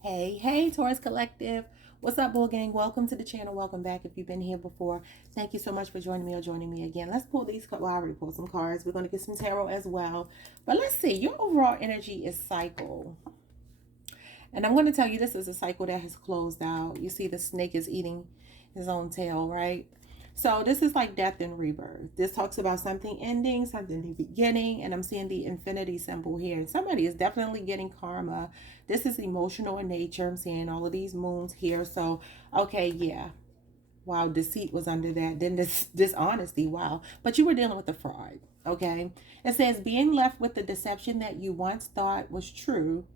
Hey, Taurus Collective. What's up, Bull Gang? Welcome to the channel. Welcome back if you've been here before. Thank you so much for joining me or joining me again. Let's pull these cards. Well, I already pulled some cards. We're going to get some tarot as well. But let's see. Your overall energy is cycle. And I'm going to tell you this is a cycle that has closed out. You see the snake is eating his own tail, right? So this is like death and rebirth. This talks about something ending, something beginning, and I'm seeing the infinity symbol here. Somebody is definitely getting karma. This is emotional in nature. I'm seeing all of these moons here. So, okay, yeah. Wow, deceit was under that. Then this dishonesty, wow. But you were dealing with the fraud, okay? It says being left with the deception that you once thought was true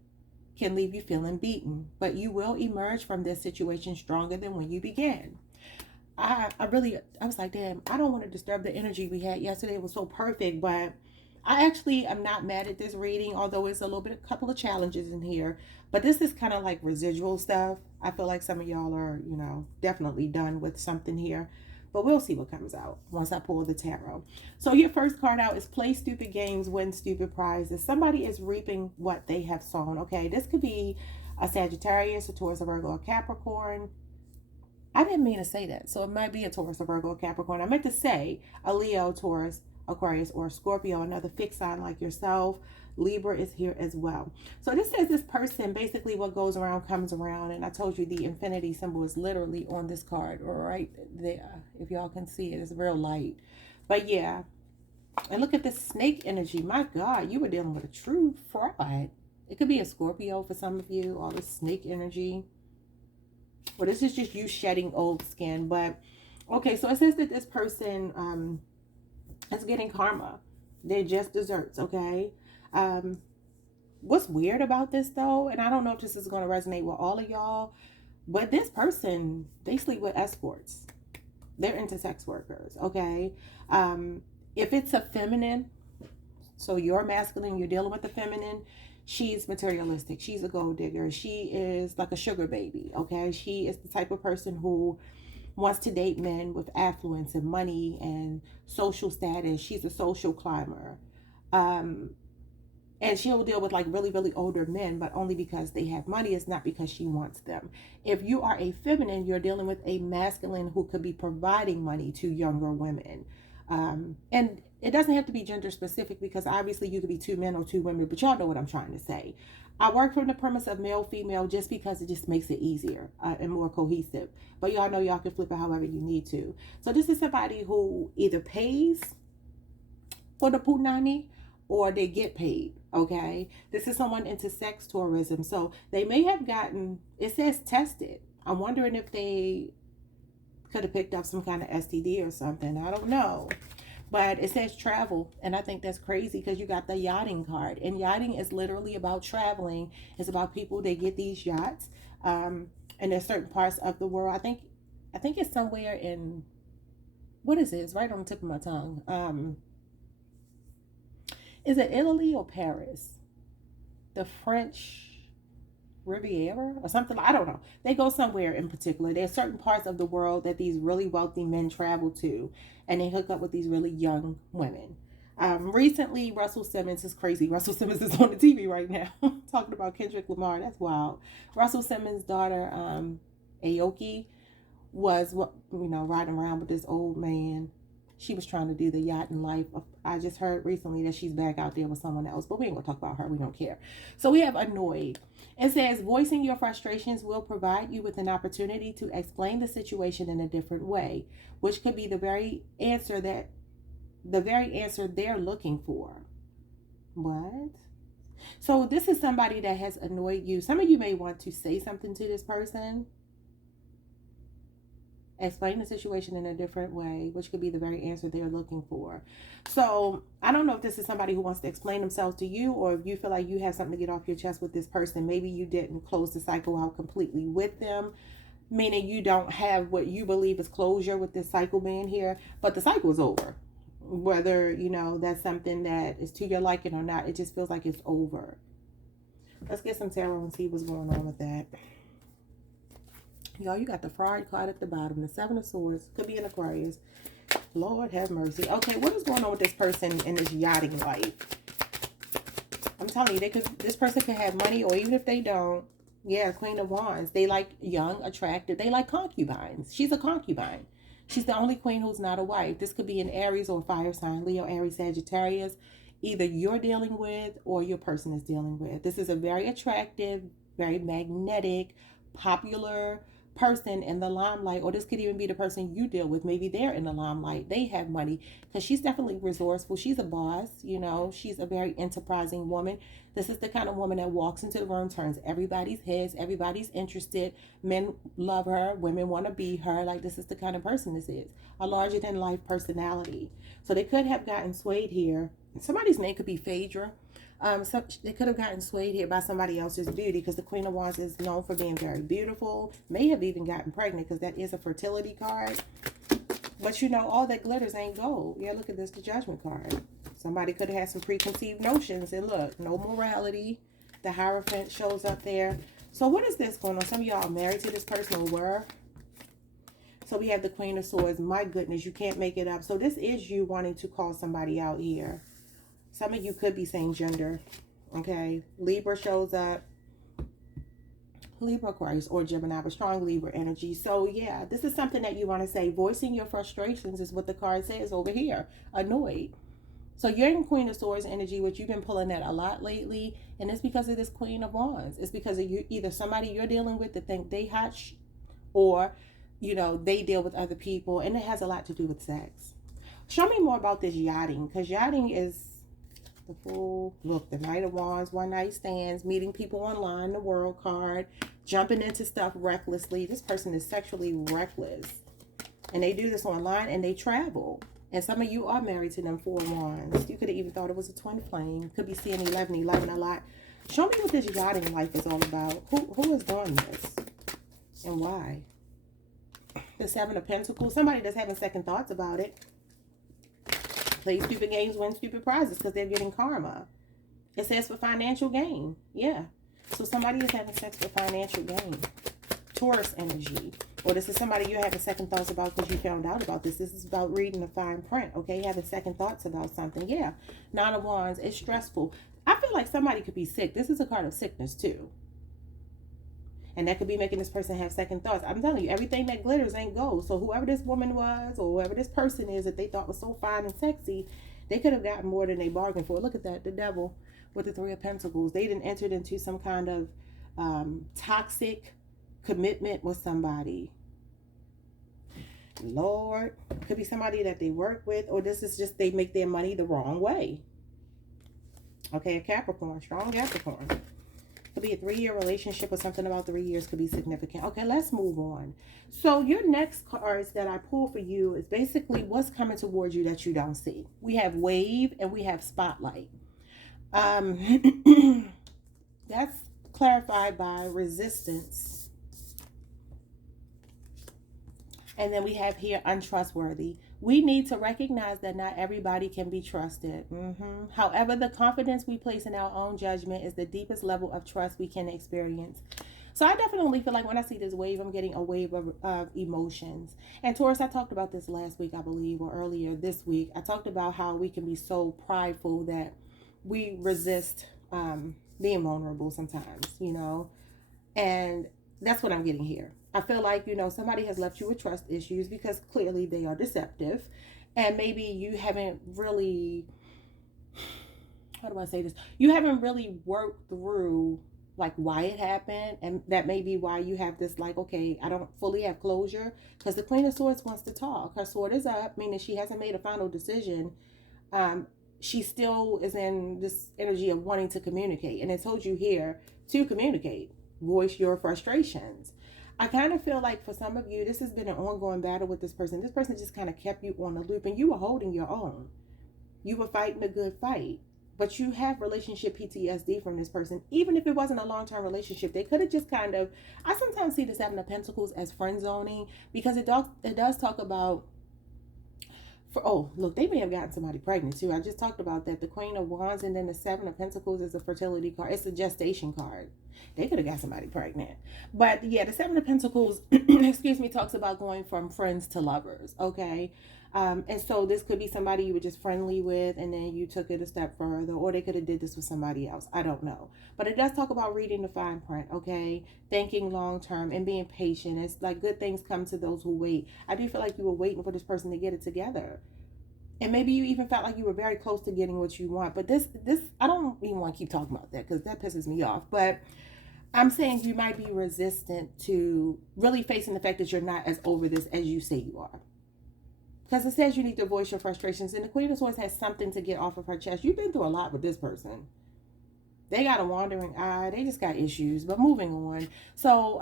can leave you feeling beaten, but you will emerge from this situation stronger than when you began. I was like, damn, I don't want to disturb the energy we had yesterday. It was so perfect, but I actually am not mad at this reading, although it's a couple of challenges in here. But this is kind of like residual stuff. I feel like some of y'all are, definitely done with something here. But we'll see what comes out once I pull the tarot. So your first card out is play stupid games, win stupid prizes. Somebody is reaping what they have sown. Okay, this could be a Sagittarius, a Taurus, a Virgo, a Capricorn. I didn't mean to say that. So it might be a Taurus, a Virgo, a Capricorn. I meant to say a Leo, Taurus, Aquarius, or Scorpio, another fixed sign like yourself. Libra is here as well. So this says this person, basically what goes around comes around. And I told you the infinity symbol is literally on this card right there. If y'all can see it, it's real light. But yeah. And look at this snake energy. My God, you were dealing with a true fraud. It could be a Scorpio for some of you, all this snake energy. Well, this is just you shedding old skin. But, okay, so it says that this person is getting karma. They're just desserts, okay? What's weird about this, though, and I don't know if this is going to resonate with all of y'all, but this person, they sleep with escorts. They're into sex workers, okay? If it's a feminine, so you're masculine, you're dealing with the feminine, she's materialistic. She's a gold digger. She is like a sugar baby, okay? She is the type of person who wants to date men with affluence and money and social status. She's a social climber. And she'll deal with like really, really older men, but only because they have money. It's not because she wants them. If you are a feminine, you're dealing with a masculine who could be providing money to younger women. And it doesn't have to be gender specific because obviously you could be two men or two women, but y'all know what I'm trying to say. I work from the premise of male, female, just because it just makes it easier and more cohesive. But y'all know y'all can flip it however you need to. So this is somebody who either pays for the punani or they get paid, okay? This is someone into sex tourism. So they may have gotten, it says tested. I'm wondering if they could have picked up some kind of STD or something. I don't know. But it says travel, and I think that's crazy because you got the yachting card. And yachting is literally about traveling. It's about people, they get these yachts. And there's certain parts of the world. I think it's somewhere in, what is it? It's right on the tip of my tongue. Is it Italy or Paris? The French Riviera or something. I don't know. They go somewhere in particular. There's certain parts of the world that these really wealthy men travel to, and they hook up with these really young women. Recently, Russell Simmons is crazy. Russell Simmons is on the TV right now talking about Kendrick Lamar. That's wild. Russell Simmons' daughter, Aoki, was riding around with this old man. She was trying to do the yachting life. I just heard recently that she's back out there with someone else, but we ain't gonna talk about her. We don't care. So we have annoyed. It says voicing your frustrations will provide you with an opportunity to explain the situation in a different way, which could be the very answer they're looking for. What? So this is somebody that has annoyed you. Some of you may want to say something to this person. Explain the situation in a different way, which could be the very answer they're looking for. So I don't know if this is somebody who wants to explain themselves to you, or if you feel like you have something to get off your chest with this person. Maybe you didn't close the cycle out completely with them, meaning you don't have what you believe is closure with this cycle being here, but the cycle is over. Whether, that's something that is to your liking or not, it just feels like it's over. Let's get some tarot and see what's going on with that. Y'all, you got the fraud card at the bottom. The Seven of Swords. Could be an Aquarius. Lord have mercy. Okay, what is going on with this person in this yachting life? I'm telling you, this person could have money, or even if they don't, Yeah, Queen of Wands. They like young, attractive. They like concubines. She's a concubine. She's the only queen who's not a wife. This could be an Aries or fire sign, Leo, Aries, Sagittarius. Either you're dealing with or your person is dealing with. This is a very attractive, very magnetic, popular person in the limelight, or this could even be the person you deal with. Maybe they're in the limelight. They have money because she's definitely resourceful. She's a boss, you know, she's a very enterprising woman. This is the kind of woman that walks into the room, turns everybody's heads, everybody's interested. Men love her, women want to be her. Like, this is the kind of person this is. A larger than life personality. So they could have gotten swayed here. Somebody's name could be Phaedra. So they could have gotten swayed here by somebody else's beauty, because the Queen of Wands is known for being very beautiful. May have even gotten pregnant, because that is a fertility card. But you know, all that glitters ain't gold. Yeah, look at this, the Judgment card. Somebody could have had some preconceived notions, and look, no morality. The Hierophant shows up there. So what is this going on? Some of y'all are married to this person or were. So we have the Queen of Swords. My goodness, you can't make it up. So this is you wanting to call somebody out here. Some of you could be saying gender. Okay. Libra shows up. Libra, Aquarius, or Gemini, but strong Libra energy. So yeah, this is something that you want to say. Voicing your frustrations is what the card says over here. Annoyed. So you're in Queen of Swords energy, which you've been pulling that a lot lately. And it's because of this Queen of Wands. It's because of you, either somebody you're dealing with that think they hot, or, you know, they deal with other people. And it has a lot to do with sex. Show me more about this yachting, because yachting is the Fool. Look, the Knight of Wands, one night stands, meeting people online, the World card, jumping into stuff recklessly. This person is sexually reckless. And they do this online, and they travel. And some of you are married to them Four of Wands. You could have even thought it was a twin flame. Could be seeing 1111 a lot. Show me what this yachting life is all about. Who is doing this? And why? The Seven of Pentacles. Somebody that's having second thoughts about it. Play stupid games, win stupid prizes, because they're getting karma. It says for financial gain. Yeah. So somebody is having sex for financial gain. Taurus energy. Or this is somebody you're having second thoughts about because you found out about this. This is about reading the fine print, okay? Having second thoughts about something. Yeah. Nine of Wands. It's stressful. I feel like somebody could be sick. This is a card of sickness too. And that could be making this person have second thoughts. I'm telling you, everything that glitters ain't gold. So whoever this woman was, or whoever this person is that they thought was so fine and sexy, they could have gotten more than they bargained for. Look at that, the Devil with the Three of Pentacles. They didn't enter into some kind of toxic commitment with somebody. Lord, could be somebody that they work with, or this is just they make their money the wrong way. Okay, a Capricorn, strong Capricorn. Could be a 3-year relationship, or something about 3 years could be significant. Okay, let's move on. So your next cards that I pull for you is basically what's coming towards you that you don't see. We have Wave and we have Spotlight. That's clarified by Resistance. And then we have here Untrustworthy. We need to recognize that not everybody can be trusted. However, the confidence we place in our own judgment is the deepest level of trust we can experience. So I definitely feel like when I see this wave, I'm getting a wave of emotions. And Taurus, I talked about this last week, I believe, or earlier this week. I talked about how we can be so prideful that we resist being vulnerable sometimes, you know. And that's what I'm getting here. I feel like, you know, somebody has left you with trust issues because clearly they are deceptive. And maybe you haven't really, how do I say this? You haven't really worked through like why it happened. And that may be why you have this like, okay, I don't fully have closure. Because the Queen of Swords wants to talk. Her sword is up, meaning she hasn't made a final decision. She still is in this energy of wanting to communicate. And it told you here to communicate. Voice your frustrations. I kind of feel like for some of you, this has been an ongoing battle with this person. This person just kind of kept you on the loop, and you were holding your own. You were fighting a good fight, but you have relationship PTSD from this person. Even if it wasn't a long-term relationship, they could have just kind of, I sometimes see the Seven of Pentacles as friend zoning, because it does talk about, oh, look, they may have gotten somebody pregnant too. I just talked about that. The Queen of Wands and then the Seven of Pentacles is a fertility card. It's a gestation card. They could have got somebody pregnant. But yeah, the Seven of Pentacles, excuse me, talks about going from friends to lovers. Okay. And so this could be somebody you were just friendly with, and then you took it a step further, or they could have did this with somebody else. I don't know. But it does talk about reading the fine print, okay? Thinking long term and being patient. It's like good things come to those who wait. I do feel like you were waiting for this person to get it together. And maybe you even felt like you were very close to getting what you want. But this, I don't even want to keep talking about that because that pisses me off. But I'm saying you might be resistant to really facing the fact that you're not as over this as you say you are. Because it says you need to voice your frustrations. And the Queen of Swords has something to get off of her chest. You've been through a lot with this person. They got a wandering eye. They just got issues. But moving on. So,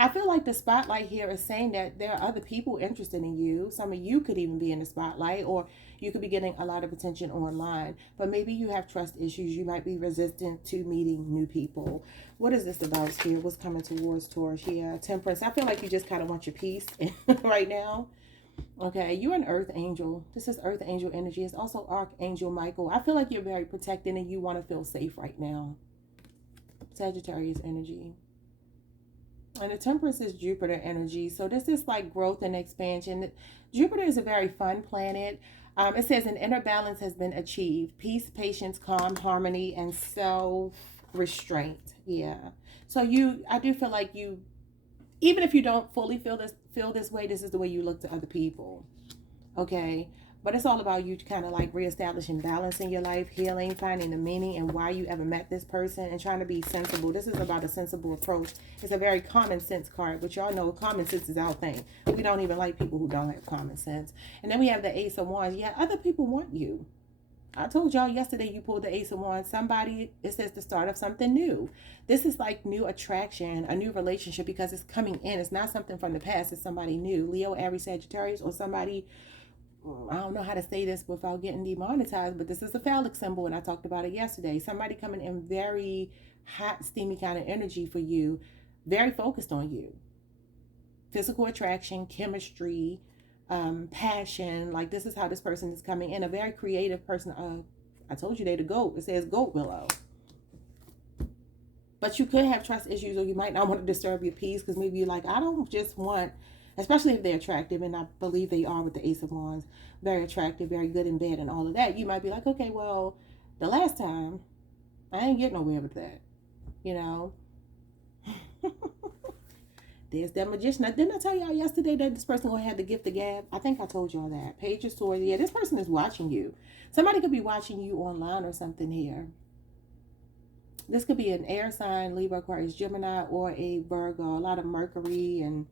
I feel like the spotlight here is saying that there are other people interested in you. Some of you could even be in the spotlight, or you could be getting a lot of attention online. But maybe you have trust issues. You might be resistant to meeting new people. What is this about here? What's coming towards Taurus? Yeah, Temperance. I feel like you just kind of want your peace right now. Okay, you're an earth angel. This is earth angel energy. It's also Archangel Michael. I feel like you're very protected and you want to feel safe right now. Sagittarius energy. And the Temperance is Jupiter energy. So this is like growth and expansion. Jupiter is a very fun planet. It says an inner balance has been achieved. Peace, patience, calm, harmony, and self-restraint. Yeah. So I do feel like you, even if you don't fully feel this way, this is the way you look to other people. Okay. But it's all about you kind of like reestablishing balance in your life, healing, finding the meaning and why you ever met this person, and trying to be sensible. This is about a sensible approach. It's a very common sense card, but y'all know common sense is our thing. We don't even like people who don't have common sense. And then we have the Ace of Wands. Yeah, other people want you. I told y'all yesterday you pulled the Ace of Wands. Somebody, it says the start of something new. This is like new attraction, a new relationship, because it's coming in. It's not something from the past. It's somebody new. Leo, Aries, Sagittarius, or somebody, I don't know how to say this without getting demonetized, but this is a phallic symbol, and I talked about it yesterday. Somebody coming in very hot, steamy kind of energy for you, very focused on you. Physical attraction, chemistry, passion. Like this is how this person is coming in. A very creative person. I told you they the goat. It says goat willow. But you could have trust issues, or you might not want to disturb your peace, because maybe you're like, I don't just want, especially if they're attractive, and I believe they are with the Ace of Wands, very attractive, very good in bed and all of that. You might be like, okay, well, the last time, I ain't getting nowhere with that, you know. There's that Magician. Now, didn't I tell y'all yesterday that this person gonna have the gift of gab? I think I told y'all that. Page of Swords. Yeah, this person is watching you. Somebody could be watching you online or something here. This could be an air sign, Libra, Aquarius, Gemini, or a Virgo. A lot of Mercury and,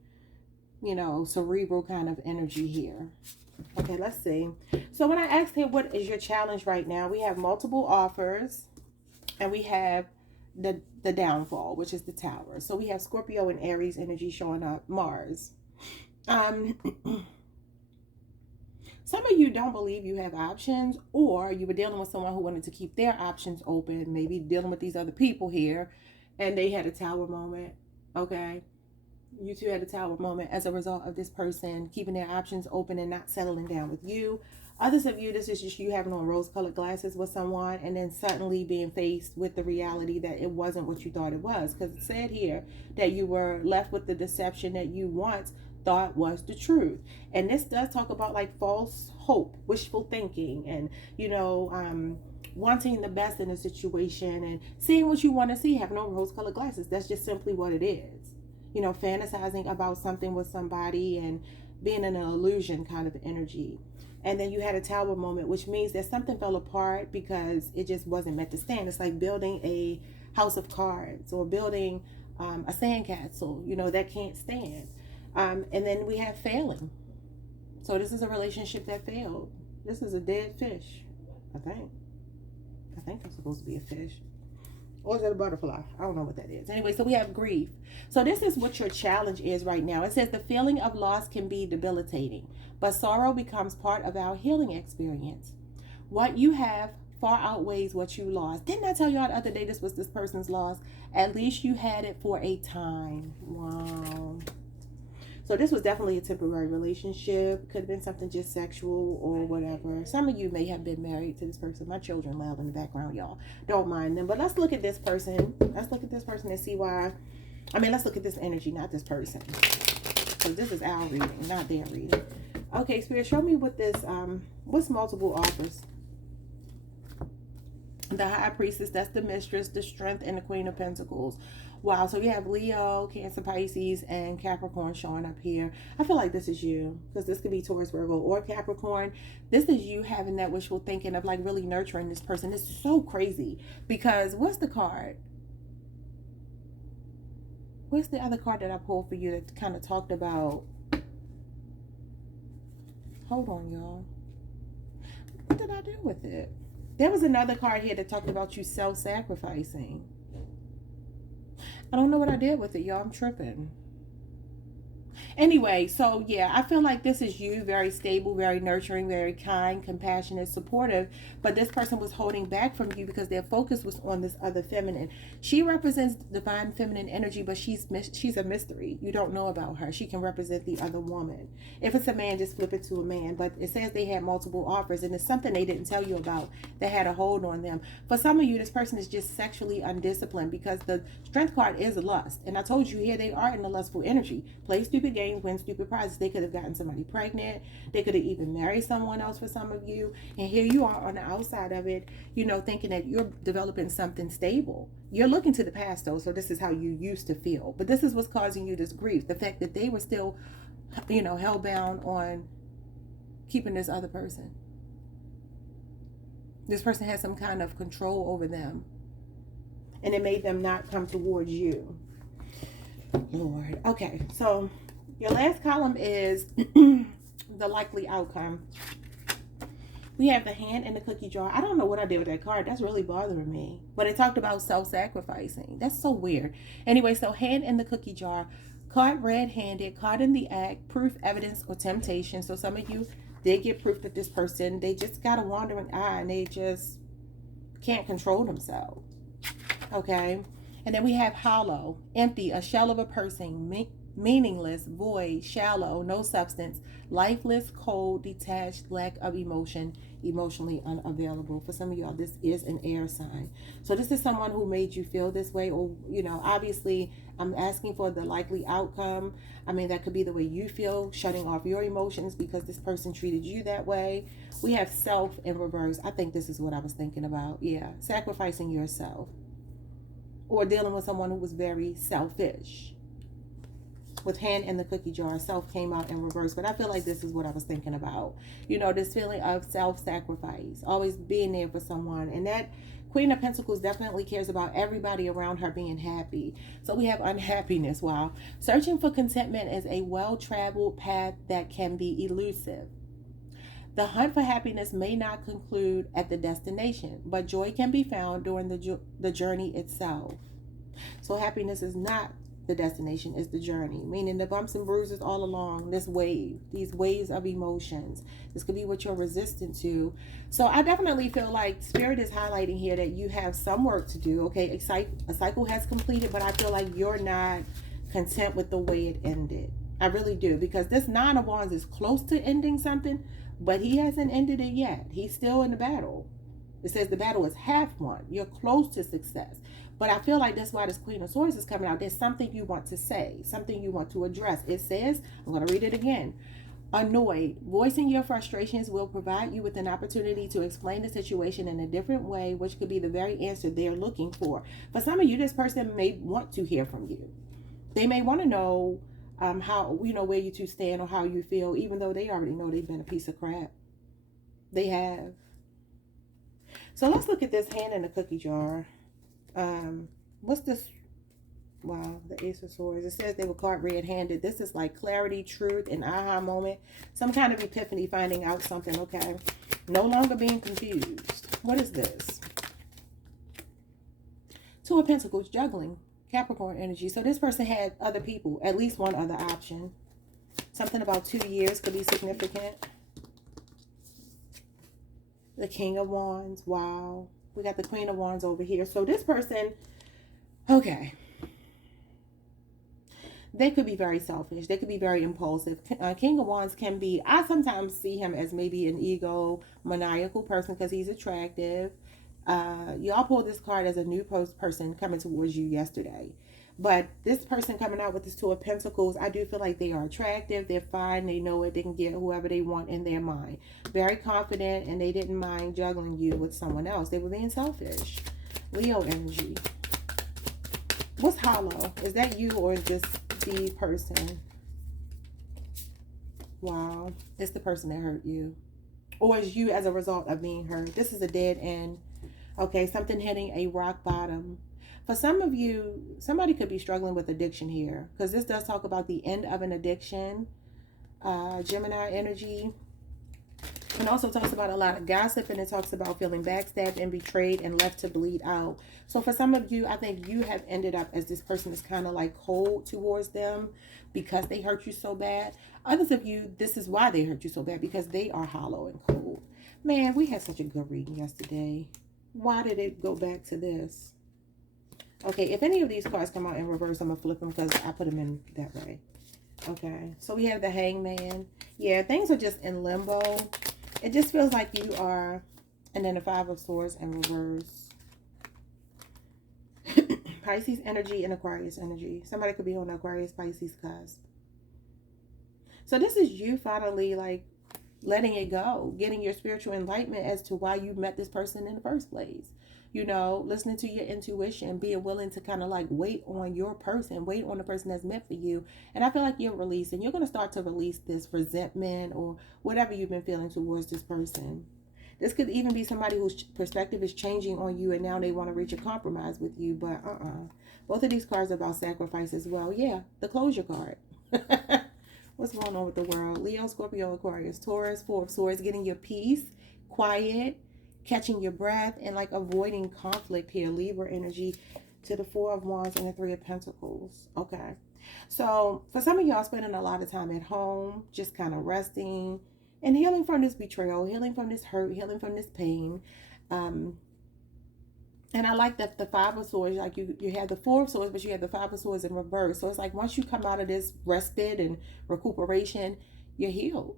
you know, cerebral kind of energy here. Okay, let's see. So when I asked him, what is your challenge right now? We have multiple offers, and we have the downfall, which is the Tower. So we have Scorpio and Aries energy showing up, Mars. Some of you don't believe you have options, or you were dealing with someone who wanted to keep their options open, maybe dealing with these other people here, and they had a Tower moment. Okay, you two had a Tower moment as a result of this person keeping their options open and not settling down with you. Others of you, this is just you having on rose-colored glasses with someone, and then suddenly being faced with the reality that it wasn't what you thought it was. Because it said here that you were left with the deception that you once thought was the truth. And this does talk about like false hope, wishful thinking, and, you know, wanting the best in a situation and seeing what you want to see, having on rose-colored glasses. That's just simply what it is. You know, fantasizing about something with somebody and being in an illusion kind of energy. And then you had a Tower moment, which means that something fell apart because it just wasn't meant to stand. It's like building a house of cards, or building a sandcastle, you know, that can't stand. And then we have failing. So this is a relationship that failed. This is a dead fish, I think. I think I'm supposed to be a fish. Or is that a butterfly? I don't know what that is. Anyway, so we have grief. So this is what your challenge is right now. It says the feeling of loss can be debilitating, but sorrow becomes part of our healing experience. What you have far outweighs what you lost. Didn't I tell y'all the other day this was this person's loss? At least you had it for a time. Wow. So this was definitely a temporary relationship. Could have been something just sexual or whatever. Some of you may have been married to this person. My children loud in the background, y'all. Don't mind them. But let's look at this person. Let's look at this person and see why. I mean, let's look at this energy, not this person. So this is our reading, not their reading. Okay, Spirit, show me what this, what's multiple offers. The High Priestess, that's the Mistress, the Strength, and the Queen of Pentacles. Wow, so you have Leo, Cancer, Pisces, and Capricorn showing up here. I feel like this is you, because this could be Taurus, Virgo, or Capricorn. This is you having that wishful thinking of like really nurturing this person. It's so crazy, because what's the card? What's the other card that I pulled for you that kind of talked about? Hold on, y'all. What did I do with it? There was another card here that talked about you self-sacrificing. I don't know what I did with it, y'all. I'm tripping. Anyway, so yeah, I feel like this is you, very stable, very nurturing, very kind, compassionate, supportive. But this person was holding back from you because their focus was on this other feminine. She represents divine feminine energy, but she's a mystery. You don't know about her. She can represent the other woman. If it's a man, just flip it to a man. But it says they had multiple offers, and it's something they didn't tell you about that had a hold on them. For some of you, this person is just sexually undisciplined, because the Strength card is lust. And I told you here, they are in the lustful energy. Play stupid games, win stupid prizes. They could have gotten somebody pregnant. They could have even married someone else for some of you. And here you are on the outside of it, you know, thinking that you're developing something stable. You're looking to the past though, so this is how you used to feel. But this is what's causing you this grief. The fact that they were still, you know, hell-bound on keeping this other person. This person has some kind of control over them. And it made them not come towards you. Lord. Okay, so your last column is the likely outcome. We have the hand and the cookie jar. I don't know what I did with that card. That's really bothering me. But it talked about self-sacrificing. That's so weird. Anyway, so hand in the cookie jar. Caught red-handed, caught in the act, proof, evidence, or temptation. So some of you did get proof that this person, they just got a wandering eye and they just can't control themselves. Okay? And then we have hollow, empty, a shell of a person, meaningless, void, shallow, no substance, lifeless, cold, detached, lack of emotion, emotionally unavailable. For some of y'all, this is an air sign. So this is someone who made you feel this way, or, you know, obviously I'm asking for the likely outcome. I mean, that could be the way you feel, shutting off your emotions because this person treated you that way. We have self in reverse. I think this is what I was thinking about. Yeah, sacrificing yourself, or dealing with someone who was very selfish. With hand in the cookie jar, self came out in reverse. But I feel like this is what I was thinking about. You know, this feeling of self-sacrifice, always being there for someone. And that Queen of Pentacles definitely cares about everybody around her being happy. So we have unhappiness. Wow. Searching for contentment is a well-traveled path that can be elusive. The hunt for happiness may not conclude at the destination, but joy can be found during the journey itself. So happiness is not the destination, is the journey, meaning the bumps and bruises all along this wave, these waves of emotions. This could be what you're resistant to. So I definitely feel like Spirit is highlighting here that you have some work to do. Okay, a cycle has completed, but I feel like you're not content with the way it ended. I really do, because this Nine of Wands is close to ending something, but he hasn't ended it yet. He's still in the battle. It says the battle is half won. You're close to success. But I feel like that's why this Queen of Swords is coming out. There's something you want to say, something you want to address. It says, I'm going to read it again. Annoyed. Voicing your frustrations will provide you with an opportunity to explain the situation in a different way, which could be the very answer they're looking for. For some of you, this person may want to hear from you. They may want to know how, you know, where you two stand or how you feel, even though they already know they've been a piece of crap. They have. So let's look at this hand in the cookie jar. What's this? Wow, the Ace of Swords. It says they were caught red-handed. This is like clarity, truth, an aha moment. Some kind of epiphany, finding out something, okay? No longer being confused. What is this? Two of Pentacles, juggling. Capricorn energy. So this person had other people, at least one other option. Something about 2 years could be significant. The King of Wands. Wow. We got the Queen of Wands over here. So this person, okay. They could be very selfish. They could be very impulsive. King of Wands can be, I sometimes see him as maybe an ego maniacal person because he's attractive. Y'all pulled this card as a new person coming towards you yesterday. But this person coming out with this Two of Pentacles, I do feel like they are attractive. They're fine. They know it. They can get whoever they want in their mind. Very confident, and they didn't mind juggling you with someone else. They were being selfish. Leo energy. What's hollow? Is that you or is this the person? Wow. It's the person that hurt you. Or is you as a result of being hurt? This is a dead end. Okay, something hitting a rock bottom. For some of you, somebody could be struggling with addiction here, because this does talk about the end of an addiction. Gemini energy. And also talks about a lot of gossip, and it talks about feeling backstabbed and betrayed and left to bleed out. So for some of you, I think you have ended up as this person is kind of like cold towards them because they hurt you so bad. Others of you, this is why they hurt you so bad, because they are hollow and cold. Man, we had such a good reading yesterday. Why did it go back to this? Okay, if any of these cards come out in reverse, I'm going to flip them because I put them in that way. Okay, so we have the Hangman. Yeah, things are just in limbo. It just feels like you are, and then the Five of Swords in reverse. Pisces energy and Aquarius energy. Somebody could be on Aquarius, Pisces cusp. So this is you finally like letting it go, getting your spiritual enlightenment as to why you met this person in the first place. You know, listening to your intuition, being willing to kind of like wait on your person, wait on the person that's meant for you. And I feel like you're releasing. You're going to start to release this resentment or whatever you've been feeling towards this person. This could even be somebody whose perspective is changing on you and now they want to reach a compromise with you. But both of these cards are about sacrifice as well. Yeah, the closure card. What's going on with the world? Leo, Scorpio, Aquarius, Taurus, Four of Swords, getting your peace, quiet, catching your breath, and like avoiding conflict here. Libra energy to the Four of Wands and the Three of Pentacles. Okay. So for some of y'all spending a lot of time at home, just kind of resting and healing from this betrayal, healing from this hurt, healing from this pain. And I like that the Five of Swords, like you have the Four of Swords, but you have the Five of Swords in reverse. So it's like once you come out of this respite and recuperation, you're healed.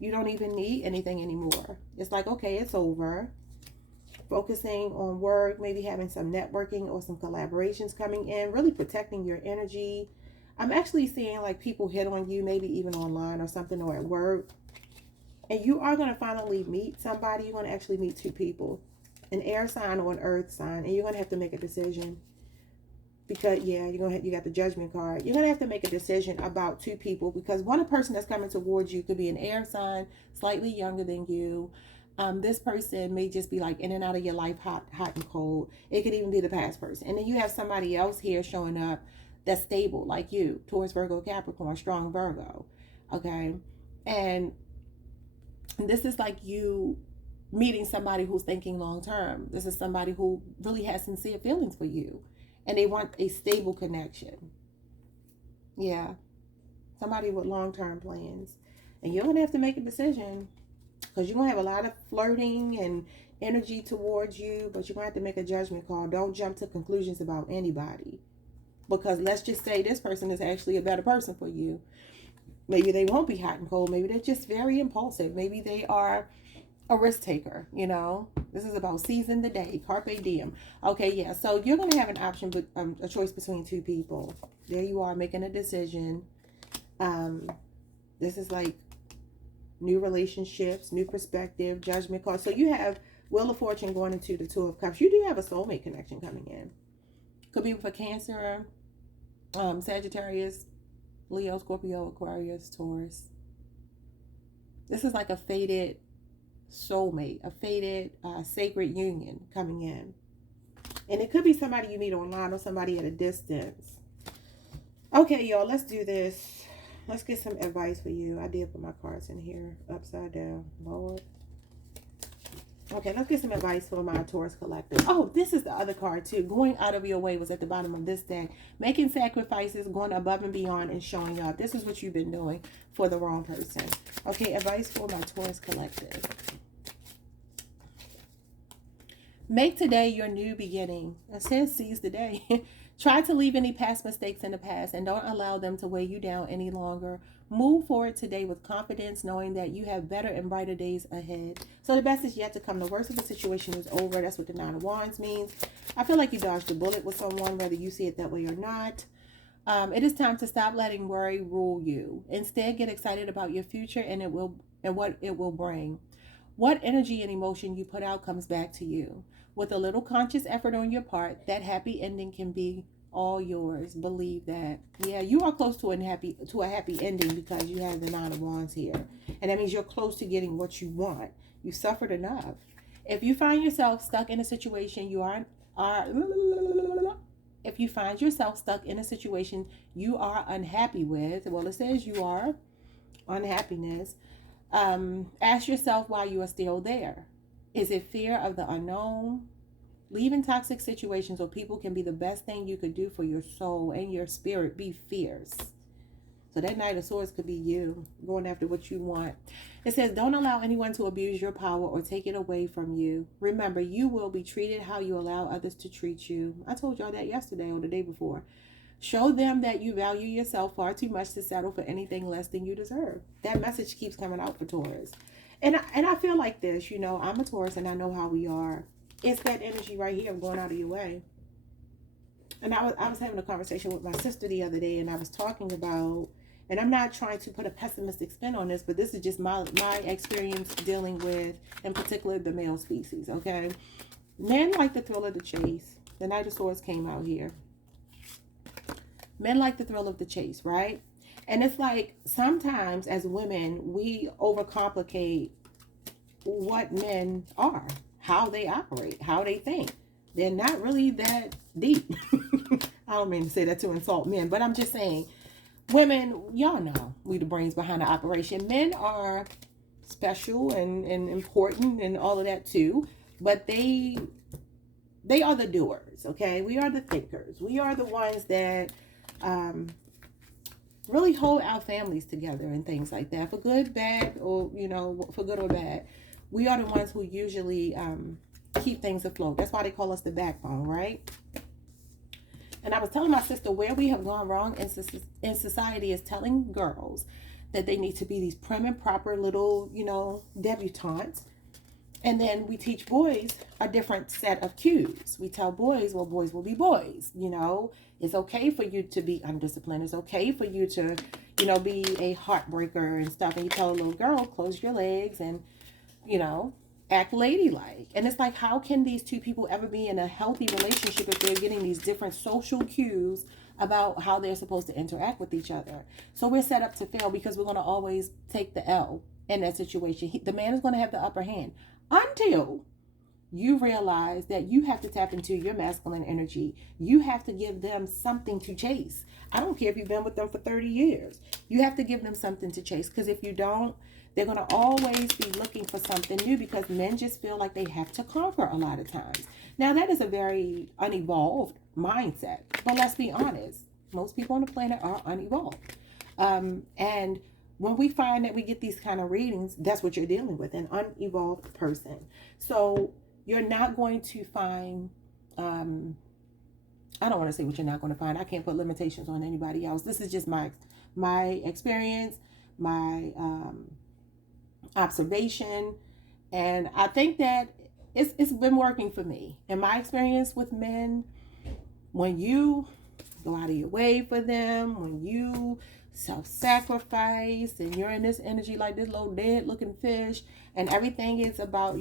You don't even need anything anymore. It's like, okay, it's over. Focusing on work, maybe having some networking or some collaborations coming in, really protecting your energy. I'm actually seeing like people hit on you, maybe even online or something or at work. And you are going to finally meet somebody. You're going to actually meet two people. An air sign or an earth sign, and you're gonna have to make a decision because you got the Judgment card. You're gonna have to make a decision about two people because one person that's coming towards you could be an air sign, slightly younger than you. This person may just be like in and out of your life, hot and cold. It could even be the past person, and then you have somebody else here showing up that's stable like you, Taurus, Virgo, Capricorn, strong Virgo. Okay, and this is like you meeting somebody who's thinking long term. This is somebody who really has sincere feelings for you and they want a stable connection. Yeah, somebody with long-term plans. And you're gonna have to make a decision because you're gonna have a lot of flirting and energy towards you, but you're gonna have to make a judgment call. Don't jump to conclusions about anybody, because let's just say this person is actually a better person for you. Maybe they won't be hot and cold. Maybe they're just very impulsive. Maybe they are a risk taker. You know, this is about seizing the day, carpe diem. Okay, yeah, so you're going to have an option, but a choice between two people. There you are, making a decision. This is like new relationships, new perspective, judgment call. So you have Wheel of Fortune going into the Two of Cups. You do have a soulmate connection coming in. Could be with a Cancer, Sagittarius, Leo, Scorpio, Aquarius, Taurus. This is like a fated soulmate, a fated sacred union coming in. And it could be somebody you meet online or somebody at a distance. Okay, y'all, let's do this. Let's get some advice for you. I did put my cards in here upside down. Lord. Okay, let's get some advice for my Taurus collective. Oh, this is the other card too. Going out of your way was at the bottom of this deck. Making sacrifices, going above and beyond, and showing up. This is what you've been doing for the wrong person. Okay, advice for my Taurus collective. Make today your new beginning. It says seize the day. Try to leave any past mistakes in the past and don't allow them to weigh you down any longer. Move forward today with confidence, knowing that you have better and brighter days ahead. So the best is yet to come. The worst of the situation is over. That's what the Nine of Wands means. I feel like you dodged a bullet with someone, whether you see it that way or not. It is time to stop letting worry rule you. Instead, get excited about your future and what it will bring. What energy and emotion you put out comes back to you. With a little conscious effort on your part, that happy ending can be all yours. Believe that. Yeah, you are close to a happy ending because you have the Nine of Wands here. And that means you're close to getting what you want. You suffered enough. If you find yourself stuck in a situation if you find yourself stuck in a situation you are unhappy with, well, it says you are unhappiness. Ask yourself why you are still there. Is it fear of the unknown? Leaving toxic situations or people can be the best thing you could do for your soul and your spirit. Be fierce. So that Knight of Swords could be you going after what you want. It says, don't allow anyone to abuse your power or take it away from you. Remember, you will be treated how you allow others to treat you. I told y'all that yesterday or the day before. Show them that you value yourself far too much to settle for anything less than you deserve. That message keeps coming out for Taurus. And I feel like this, I'm a Taurus and I know how we are. It's that energy right here of going out of your way. And I was having a conversation with my sister the other day, and I was talking about, and I'm not trying to put a pessimistic spin on this, but this is just my experience dealing with, in particular, the male species, okay? Men like the thrill of the chase. The Knight of Swords came out here. Men like the thrill of the chase, right? And it's like sometimes as women, we overcomplicate what men are, how they operate, how they think. They're not really that deep. I don't mean to say that to insult men, but I'm just saying, women, y'all know we the brains behind the operation. Men are special and important and all of that too, but they are the doers, okay? We are the thinkers. We are the ones that really hold our families together and things like that, for good, bad, or, for good or bad. We are the ones who usually keep things afloat. That's why they call us the backbone, right? And I was telling my sister where we have gone wrong in society is telling girls that they need to be these prim and proper little, debutantes. And then we teach boys a different set of cues. We tell boys, well, boys will be boys. It's okay for you to be undisciplined. It's okay for you to, be a heartbreaker and stuff. And you tell a little girl, close your legs and, act ladylike. And it's like, how can these two people ever be in a healthy relationship if they're getting these different social cues about how they're supposed to interact with each other? So we're set up to fail because we're going to always take the L in that situation. The man is going to have the upper hand until you realize that you have to tap into your masculine energy. You have to give them something to chase. I don't care if you've been with them for 30 years. You have to give them something to chase, because if you don't, they're going to always be looking for something new, because men just feel like they have to conquer a lot of times. Now, that is a very unevolved mindset, but let's be honest. Most people on the planet are unevolved. And when we find that we get these kind of readings, that's what you're dealing with, an unevolved person. So you're not going to find, I don't want to say what you're not going to find. I can't put limitations on anybody else. This is just my experience, my observation. And I think that it's been working for me. In my experience with men, when you go out of your way for them, when you self-sacrifice and you're in this energy like this little dead looking fish, and everything is about,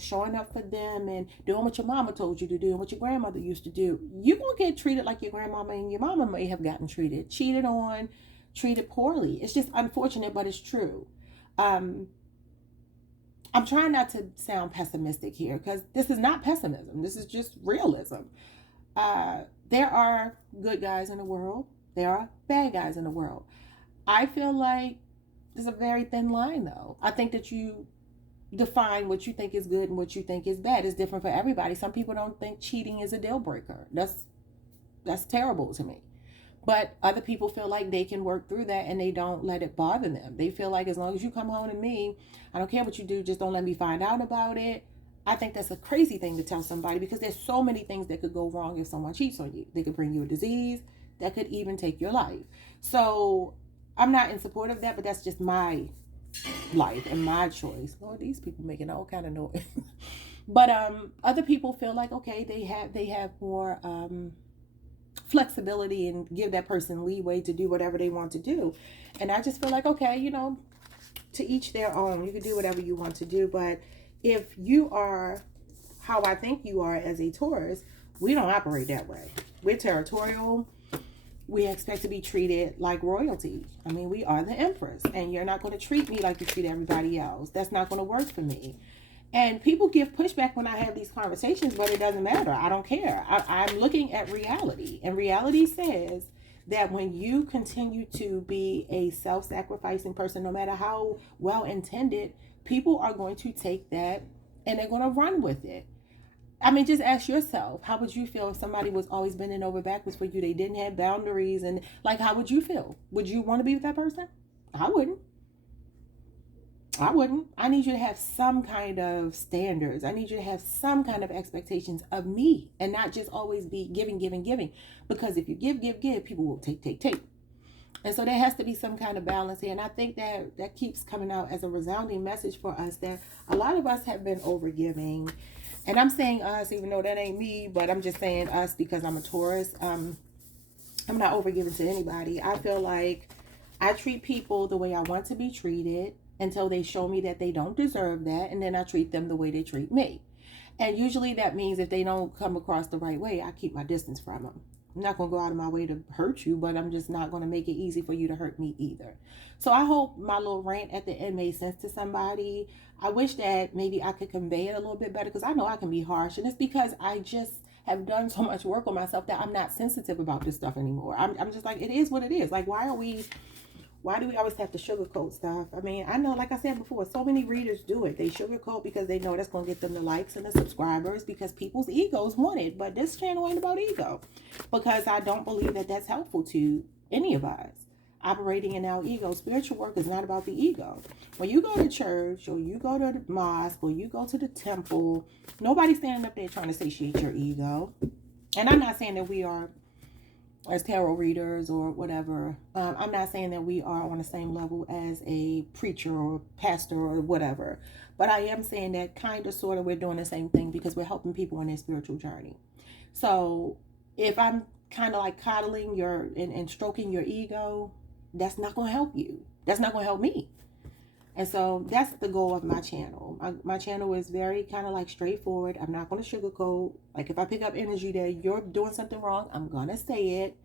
showing up for them and doing what your mama told you to do and what your grandmother used to do, you're going to get treated like your grandmama and your mama may have gotten treated, cheated on, treated poorly. It's just unfortunate, but it's true. I'm trying not to sound pessimistic here, because this is not pessimism. This is just realism. There are good guys in the world. There are bad guys in the world. I feel like there's a very thin line, though. I think that you define what you think is good and what you think is bad. It's different for everybody. Some people don't think cheating is a deal breaker. That's terrible to me. But other people feel like they can work through that and they don't let it bother them. They feel like as long as you come home to me, I don't care what you do, just don't let me find out about it. I think that's a crazy thing to tell somebody, because there's so many things that could go wrong if someone cheats on you. They could bring you a disease that could even take your life. So I'm not in support of that, but that's just my life and my choice. Lord, these people making all kind of noise. But other people feel like, okay, they have more flexibility and give that person leeway to do whatever they want to do. And I just feel like, okay, to each their own. You can do whatever you want to do, but if you are how I think you are as a Taurus, we don't operate that way. We're territorial. We expect to be treated like royalty. I mean, we are the empress, and you're not going to treat me like you treat everybody else. That's not going to work for me. And people give pushback when I have these conversations, but it doesn't matter. I don't care. I'm looking at reality, and reality says that when you continue to be a self-sacrificing person, no matter how well intended, people are going to take that and they're going to run with it. I mean, just ask yourself, how would you feel if somebody was always bending over backwards for you? They didn't have boundaries, and like, how would you feel? Would you want to be with that person? I wouldn't. I need you to have some kind of standards. I need you to have some kind of expectations of me, and not just always be giving, giving, giving. Because if you give, give, give, people will take, take, take. And so there has to be some kind of balance here. And I think that keeps coming out as a resounding message for us, that a lot of us have been overgiving. And I'm saying us, even though that ain't me, but I'm just saying us because I'm a Taurus. I'm not overgiving to anybody. I feel like I treat people the way I want to be treated until they show me that they don't deserve that, and then I treat them the way they treat me. And usually that means if they don't come across the right way, I keep my distance from them. I'm not going to go out of my way to hurt you, but I'm just not going to make it easy for you to hurt me either. So I hope my little rant at the end made sense to somebody. I wish that maybe I could convey it a little bit better, because I know I can be harsh, and it's because I just have done so much work on myself that I'm not sensitive about this stuff anymore. I'm just like, it is what it is. Like, why do we always have to sugarcoat stuff? I mean, I know, like I said before, so many readers do it. They sugarcoat because they know that's going to get them the likes and the subscribers, because people's egos want it. But this channel ain't about ego, because I don't believe that that's helpful to any of us operating in our ego. Spiritual work is not about the ego. When you go to church, or you go to the mosque, or you go to the temple, nobody's standing up there trying to satiate your ego. And I'm not saying that we are, as tarot readers or whatever, I'm not saying that we are on the same level as a preacher or pastor or whatever, but I am saying that kind of sort of we're doing the same thing, because we're helping people on their spiritual journey. So if I'm kind of like coddling your and stroking your ego, that's not going to help you. That's not going to help me. And so that's the goal of my channel. My channel is very kind of like straightforward. I'm not going to sugarcoat. Like, if I pick up energy that you're doing something wrong, I'm going to say it.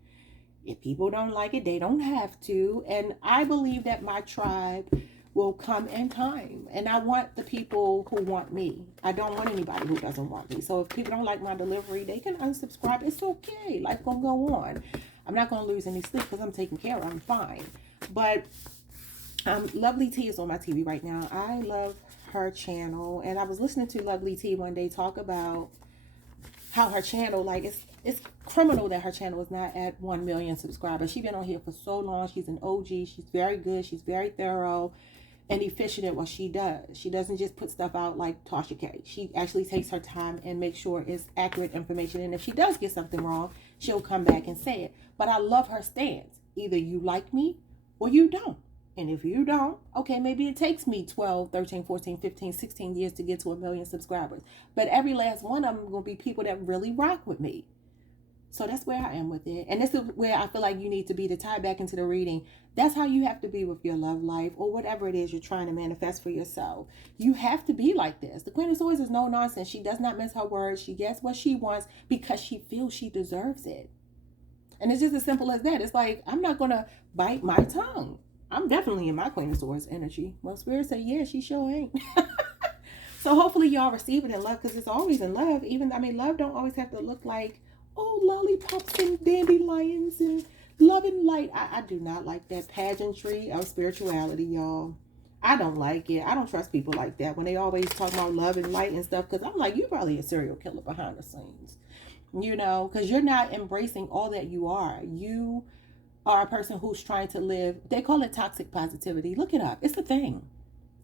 If people don't like it, they don't have to. And I believe that my tribe will come in time. And I want the people who want me. I don't want anybody who doesn't want me. So if people don't like my delivery, they can unsubscribe. It's okay. Life going to go on. I'm not going to lose any sleep because I'm taken care of. I'm fine. But Lovely T is on my TV right now. I love her channel, and I was listening to Lovely T one day talk about how her channel, like, it's criminal that her channel is not at 1 million subscribers. She's been on here for so long. She's an OG. She's very good. She's very thorough and efficient at what she does. She doesn't just put stuff out like Tasha K. She actually takes her time and makes sure it's accurate information. And if she does get something wrong, she'll come back and say it. But I love her stance. Either you like me or you don't. And if you don't, okay, maybe it takes me 12, 13, 14, 15, 16 years to get to 1 million subscribers. But every last one of them are going to be people that really rock with me. So that's where I am with it. And this is where I feel like you need to be, to tie back into the reading. That's how you have to be with your love life, or whatever it is you're trying to manifest for yourself. You have to be like this. The Queen of Swords is no nonsense. She does not mince her words. She gets what she wants because she feels she deserves it. And it's just as simple as that. It's like, I'm not going to bite my tongue. I'm definitely in my Queen of Swords energy. Well, Spirit say, yeah, she sure ain't. So hopefully y'all receive it in love, because it's always in love. Even, I mean, love don't always have to look like, oh, lollipops and dandelions and love and light. I do not like that pageantry of spirituality, y'all. I don't like it. I don't trust people like that when they always talk about love and light and stuff, because I'm like, you're probably a serial killer behind the scenes. You know, because you're not embracing all that you are. You are a person who's trying to live, they call it toxic positivity. Look it up. It's a thing.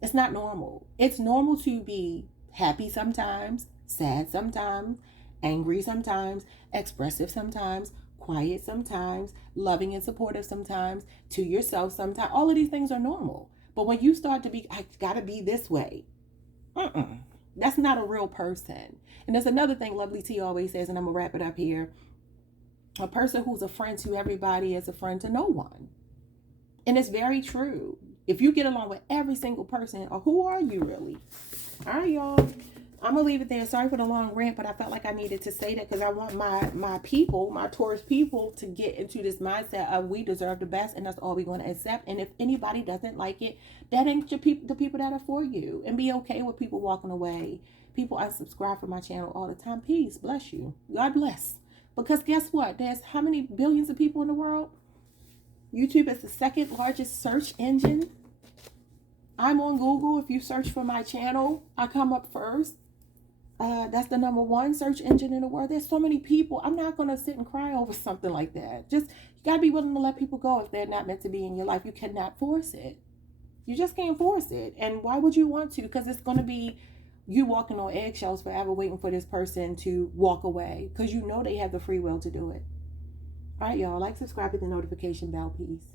It's not normal. It's normal to be happy sometimes, sad sometimes, angry sometimes, expressive sometimes, quiet sometimes, loving and supportive sometimes, to yourself sometimes. All of these things are normal. But when you start to be, I gotta be this way, that's not a real person. And there's another thing Lovely T always says, and I'm gonna wrap it up here. A person who's a friend to everybody is a friend to no one. And it's very true. If you get along with every single person, or who are you really? All right, y'all. I'm going to leave it there. Sorry for the long rant, but I felt like I needed to say that because I want my people, my Taurus people, to get into this mindset of we deserve the best, and that's all we're going to accept. And if anybody doesn't like it, that ain't the people that are for you. And be okay with people walking away. People unsubscribe from my channel all the time. Peace. Bless you. God bless. Because guess what? There's how many billions of people in the world? YouTube is the second largest search engine. I'm on Google. If you search for my channel, I come up first. That's the #1 search engine in the world. There's so many people. I'm not going to sit and cry over something like that. Just, you got to be willing to let people go if they're not meant to be in your life. You cannot force it. You just can't force it. And why would you want to? Because it's going to be you walking on eggshells forever waiting for this person to walk away. Because you know they have the free will to do it. All right, y'all. Like, subscribe, hit the notification bell. Peace.